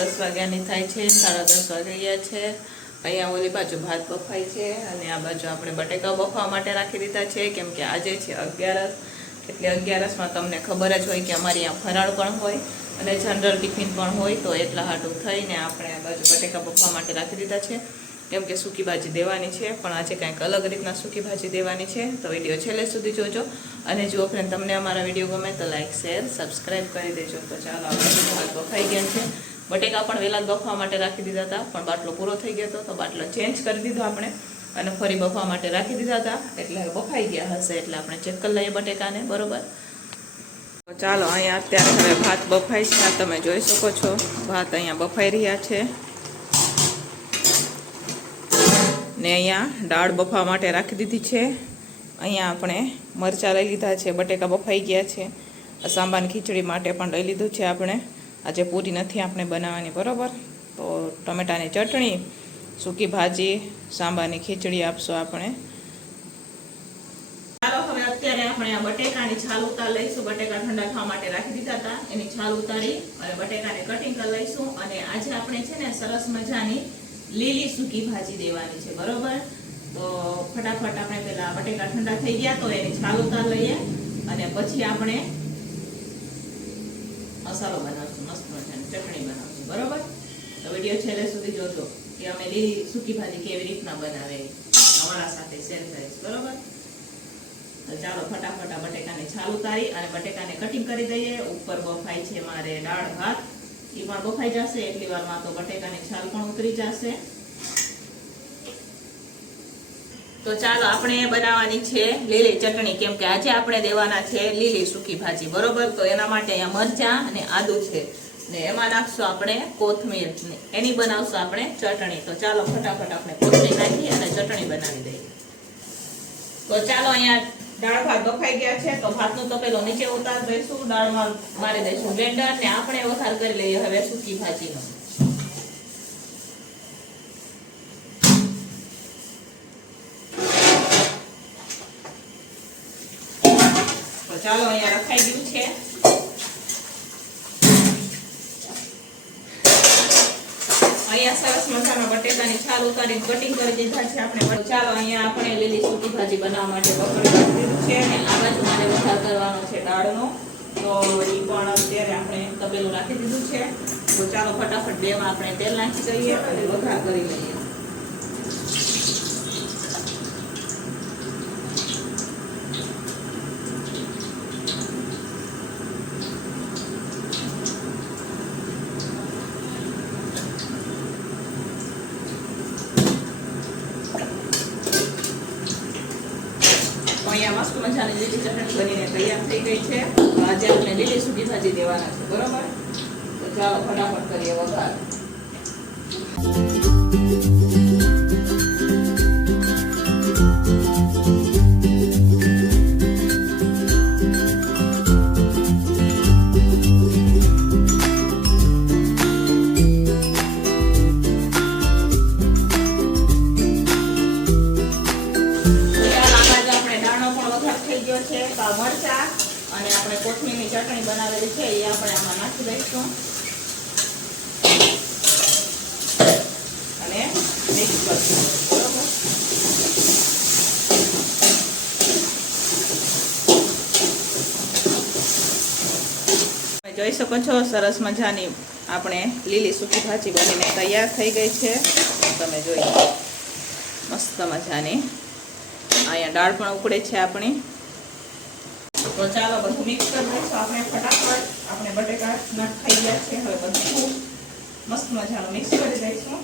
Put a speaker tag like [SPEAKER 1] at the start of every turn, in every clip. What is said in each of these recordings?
[SPEAKER 1] દસ વાગ્યાની થાય છે, સાડા દસ વાગે ગયા છે. અહીંયા ઓલી બાજુ ભાત બફાય છે અને આ બાજુ આપણે બટેકા બફવા માટે રાખી દીધા છે. કેમ કે આજે છે અગિયારસ, એટલે અગિયારસમાં તમને ખબર જ હોય કે અમારી અહીંયા ફરાળ પણ હોય અને જનરલ ટિફિન પણ હોય, તો એટલા હાટું થઈને આપણે આ બાજુ બટેકા બફવા માટે રાખી દીધા છે. કેમ કે સૂકી ભાજી દેવાની છે, પણ આજે કંઈક અલગ રીતના સૂકી ભાજી દેવાની છે. તો વીડિયો છેલ્લે સુધી જોજો. અને જો ફ્રેન્ડ તમને અમારા વીડિયો ગમે તો લાઇક શેર સબસ્ક્રાઈબ કરી દેજો. તો ચાલો આપણે ભાત બફાઈ ગયા છે. બટેકા પણ વહેલા બફવા માટે રાખી દીધા હતા, પણ બાટલો પૂરો થઈ ગયો હતો, તો બાટલો ચેન્જ કરી દીધો આપણે અને ફરી બફવા માટે રાખી દીધા હતા, એટલે બફાઈ ગયા હશે, એટલે આપણે ચેક કરી લઈએ બટેકાને, બરોબર? ચાલો, અહીંયા અત્યારે હવે ભાત બફાય છે તમે જોઈ શકો છો, ભાત અહીંયા બફાઈ રહ્યા છે. ને અહીંયા દાળ બફવા માટે રાખી દીધી છે. અહીંયા આપણે મરચાં લઈ લીધા છે, બટેકા બફાઈ ગયા છે. સાંબાની ખીચડી માટે પણ લઈ લીધું છે આપણે. આજે પૂરી નથી આપણે બનાવવાની, બરાબર? તો ટમેટાની ચટણી, સૂકી ભાજી સાંબાની ખીચડી આપશો આપણે. બટેકા ઠંડા રાખી દીધા હતા. એની છાલ ઉતારી અને બટેકાને કટિંગ કરી લઈશું. અને આજે આપણે છે ને સરસ મજાની લીલી સૂકી ભાજી દેવાની છે, બરોબર? તો ફટાફટ આપણે પેલા બટેકા ઠંડા થઈ ગયા, તો એની છાલ ઉતાર લઈએ. અને પછી આપણે મસાલો બનાવશું, મસ્ત મજાની, ચટણી બનાવશું, બરોબર? તો વીડિયો છેલ્લે સુધી જોજો કે અમે લીલી સૂકી ભાજી કેવી રીતના બનાવે અમારા સાથે શેર કરીશ બરોબર? ચાલો ફટાફટ આ બટેકાને છાલ ઉતારી અને બટેકાને કટિંગ કરી દઈએ. ઉપર બફાઈ છે મારે દાળ ભાત. એ પણ બફાઈ જશે, એટલી વારમાં તો બટેકાની છાલ પણ ઉતરી જશે. તો ચાલો આપણે બનાવવાની છે લીલી ચટણી. કેમ કે આજે આપણે દેવાના છે લીલી સૂકી ભાજી. બરોબર? તો એના માટે અહીંયા મરચાં અને આદુ છે. ને એમાં નાખશું આપણે કોથમીર. એની બનાવશું આપણે ચટણી. તો ચાલો ફટાફટ આપણે કોથમીર નાખી અને ચટણી બનાવી દઈએ. તો ચાલો અહીંયા દાળ ભાત બફાઈ ગયા છે. તો ભાતનું તપેલો નીચે ઉતાર દઈશું. દાળમાં મારી દઈશું બ્લેન્ડર ને આપણે વઘાર કરી લઈએ હવે સૂકી ભાજીનો. ચાલો, અહીંયા રખાઈ ગયું છે. અહીંયા સરસ મજાના બટેટાની છાલ ઉતારીને કટિંગ કરી દીધા છે આપણે. ચાલો, અહીંયા આપણે લીલી સૂકી ભાજી બનાવવા માટે રાખી દીધું છે અને આ બાજુ મારે વઘાર કરવાનો છે દાળનો. તો એ પણ અત્યારે આપણે તપેલું રાખી દીધું છે. તો ચાલો, ફટાફટ બેમાં આપણે તેલ નાખી દઈએ અને વઘાર કરી લઈએ તો અહીંયા મસ્ત મજાની લીલી ચટણી બનીને તૈયાર થઈ ગઈ છે. આજે આપણે લીલી સૂકી ભાજી દેવાના છે, બરોબર? તો ચાલો ફટાફટ કરીએ વઘાર. વઘાર છે મરચાં અને આપણે કોથમીરની ચટણી બનાવેલી છે, એ આપણે આમાં નાખી દઈશું. અને મિક્સ કરીશું. જોઈ શકો છો, સરસ મજાની આપણે લીલી સૂકી ભાજી બનીને તૈયાર થઈ ગઈ છે. તમે જોઈ મસ્ત મજાની. અહીંયા દાળ પણ ઉકળે છે આપણી. તો ચાલો બધું મિક્સ કરી દઈશું આપણે ફટાફટ આપણે બટેકા નટ થઈ ગયા છે. હવે બધું મસ્ત મજાનું મિક્સ કરી દઈશું.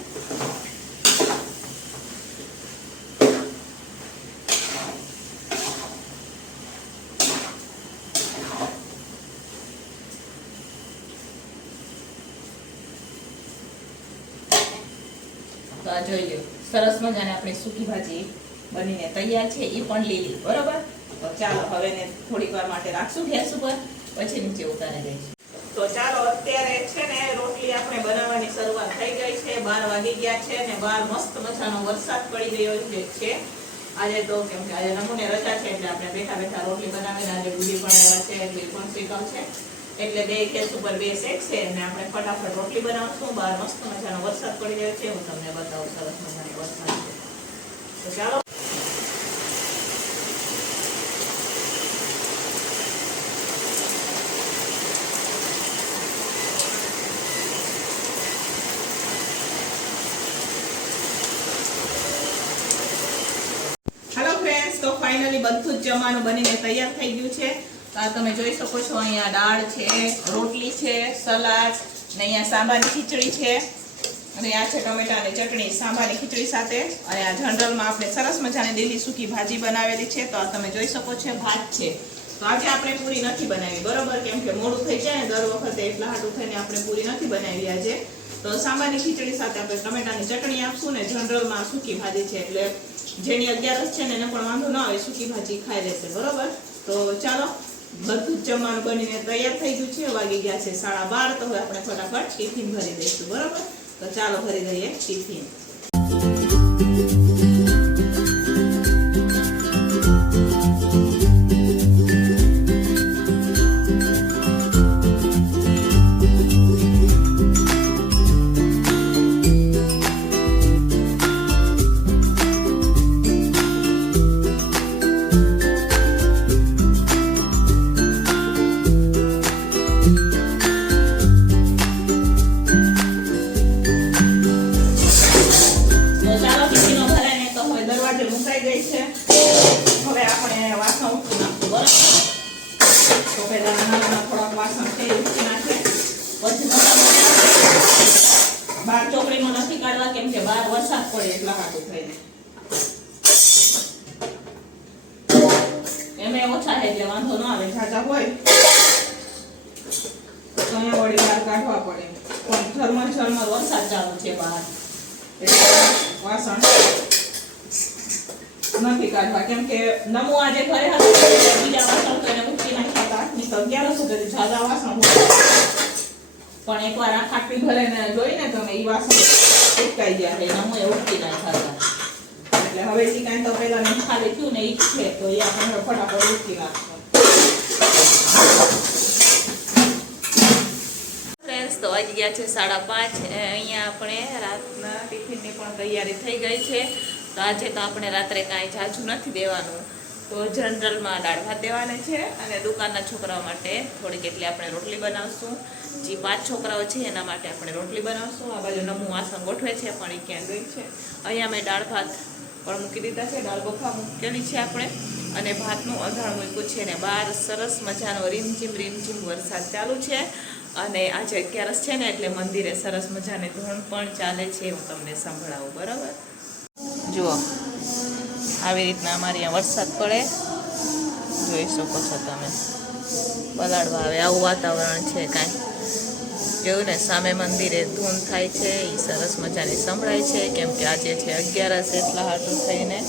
[SPEAKER 1] તો આ જોઈ લો સરસ મજાની આપણી સૂકી ભાજી બનીને તૈયાર છે. એ પણ લીલી. બરોબર? તો ચાલો હવે થોડીક વાર માટે રાખશું ગેસ ઉપર, પછી નીચે ઉતારી દઈશું. તો ચાલો અત્યારે છે ને રોટલી આપણે બનાવવાની શરૂઆત થઈ ગઈ છે, બાર વાગી ગયા છે ને બાર મસ્ત મજાનો વરસાદ પડી ગયો છે. આજે તો કેમ કે આજે નમૂને રજા છે એટલે આપણે બેઠા બેઠા રોટલી બનાવીને આજે ડુંગળી પણ આવ્યા છે, એટલે પણ શીખવ છે. એટલે બે ગેસ ઉપર બે શેક છે અને આપણે ફટાફટ રોટલી બનાવશું. બહાર મસ્ત મજાનો વરસાદ પડી ગયો છે. હું તમને બતાવું સરસ મજાનો વરસાદ છે. તો ચાલો હેલો ફ્રેન્ડ્સ તો ફાઇનલી બધું જ જમવાનું બનીને તૈયાર થઈ ગયું છે. આ તમે જોઈ શકો છો, અહીંયા દાળ છે, રોટલી છે, સલાડ ને અહીંયા સાંભારની ખીચડી છે. અને આ છે ટમેટાની ચટણી સાંભારની ખીચડી સાથે. અને આ જનરલમાં આપણે સરસ મજાની લીલી સૂકી ભાજી બનાવેલી છે. તો આ તમે જોઈ શકો છો, ભાત છે. તો આજે આપણે પૂરી નથી બનાવી. બરોબર, કેમ કે મોડું થઈ જાય ને દર વખતે એટલા હાટું થઈને આપણે પૂરી નથી બનાવી આજે. તો સામાન્ય ખીચડી સાથે આપણે ટમેટાની ચટણી આપશું ને જનરલમાં સૂકી ભાજી છે એટલે જેની અગિયારસ છે ને એને પણ વાંધો ન આવે, સૂકી ભાજી ખાઈ લેશે, બરોબર? તો ચાલો, બધું જમવાનું બનીને તૈયાર થઈ ગયું છે, વાગી ગયા છે સાડા બાર, તો હવે આપણે ફટાફટ ટિફિન ભરી દઈશું, બરોબર? તો ચાલો ભરી દઈએ ટિફિન. તો પહેલા નાના થોડાક વાસણ છે. એ નાખે પછી બાર ચોકડીમાં નથી કાઢવા કેમ કે બહાર વરસાદ પડે એટલા હાટું થઈને. ઓછા વાંધો ન આવે. ઝાઝા વળી બહાર કાઢવા પડે. પણ ઝરમર ઝરમર વરસાદ ચાલુ છે બહાર. વાસણ નથી કાઢવા. કેમ કે નમો આજે ઘરે બીજા વાસણ તો એને નહીં તો અગિયારસો સુધી ઝાઝા વાસણ જોઈને તમે એ વાસણ ઉટકાઈ ગયા છે. હું એ ઉટકી ના થતા એટલે હવે ઈ કાંઈ તો પેલા ને ખાલી થયું ને ઈ છે. તો એ આપણે ફટાફટ ઉટકી નાખશું. તો વાગી છે સાડા પાંચ. અહીંયા આપણે રાતના ટિફિનની પણ તૈયારી થઈ ગઈ છે. તો આજે તો આપણે રાત્રે કાંઈ જાજુ નથી દેવાનું. તો જનરલમાં દાળ ભાત દેવાના છે અને દુકાનના છોકરાઓ માટે થોડીક એટલી આપણે રોટલી બનાવશું. જે પાંચ છોકરાઓ છે એના માટે આપણે રોટલી બનાવશું. આ બાજુ નમું વાસણ ગોઠવે છે, પણ એ ગઈ છે. અહીંયા મેં દાળ ભાત પણ મૂકી દીધા છે, દાળ બફા મૂકેલી છે આપણે. અને ભાતનું અંધાણ મૂક્યું છે ને બહાર સરસ મજાનો રીમઝીમ રીમઝીમ વરસાદ ચાલુ છે. અને આજે અગિયારસ છે ને એટલે મંદિરે સરસ મજાની ધોરણ પણ ચાલે છે, હું તમને સંભળાવું, બરાબર? જુઓ. આવી રીતના અમારે અહીંયા વરસાદ પડે. જોઈ શકો છો તમે. પલાળવા આવે. આવું વાતાવરણ છે કાંઈ. કેવું ને, સામે મંદિરે ધૂન થાય છે. એ સરસ મજાની સંભળાય છે. કેમ કે આજે છે અગિયારસ એટલા હાટું થઈને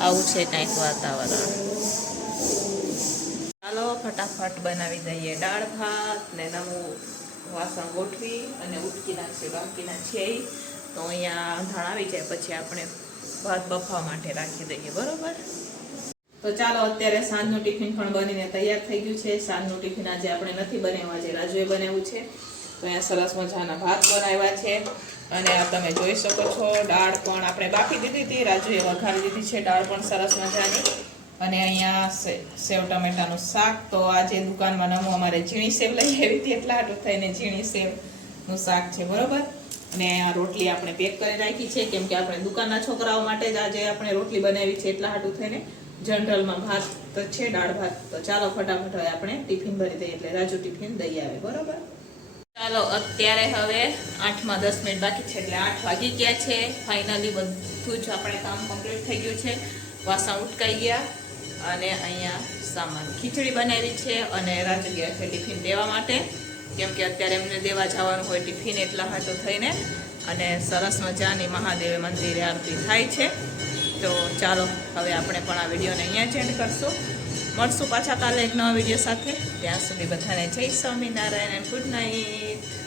[SPEAKER 1] આવું છે કાંઈક વાતાવરણ. ચાલો, ફટાફટ બનાવી દઈએ દાળ ભાત ને નવું વાસણ ગોઠવી અને ઉટકી નાખીએ બાકીના છે. તો અહીંયા અંધાણ આવી જાય. પછી આપણે ભાત બફાવા માટે રાખી દઈએ, બરોબર? તો ચાલો, અત્યારે સાંજનું ટિફિન પણ બનીને તૈયાર થઈ ગયું છે. સાંજનું ટિફિન આજે આપણે નથી બનાવ્યું આજે રાજુએ બનાવ્યું છે. તો અહીંયા સરસ મજાના ભાત બનાવ્યા છે. અને આ તમે જોઈ શકો છો, દાળ પણ આપણે બાફી દીધી હતી. રાજુએ વઘારી દીધી છે, દાળ પણ સરસ મજાની. અને અહીંયા સેવ ટમેટાનું શાક. તો આજે દુકાનમાં નમું અમારે ઝીણી સેવ લઈ આવી હતી. એટલા હાટું થઈને ઝીણી સેવનું શાક છે, બરોબર? અને આ રોટલી આપણે પેક કરી રાખી છે, કેમ કે આપણે દુકાનના છોકરાઓ માટે જ આજે આપણે રોટલી બનાવી છે એટલા હાટું થઈને. જનરલમાં ભાત તો છે, દાળ ભાત તો ચાલો ફટાફટ હવે આપણે ટિફિન ભરી દઈએ એટલે રાજુ ટિફિન દઈ આવે, બરોબર? ચાલો, અત્યારે હવે આઠમાં દસ મિનિટ બાકી છે એટલે આઠ વાગી ગયા છે. ફાઇનલી બધું જ આપણે કામ કમ્પ્લીટ થઈ ગયું છે. વાસણ ઉટકાઈ ગયા અને અહીંયા સામાન ખીચડી બનાવી છે અને રાજુ ગયા છે ટિફિન દેવા માટે. કેમ કે અત્યારે એમને દેવા જવાનું હોય, ટિફિન એટલા હાટો થઈને અને સરસ મજાની મહાદેવ મંદિરે આરતી થાય છે. તો ચાલો, હવે આપણે પણ આ વિડીયોને અહીંયા જ એન્ડ કરશું. મળશું પાછા કાલે એક નવા વીડિયો સાથે. ત્યાં સુધી બધાને જય સ્વામિનારાયણ ગુડ નાઇટ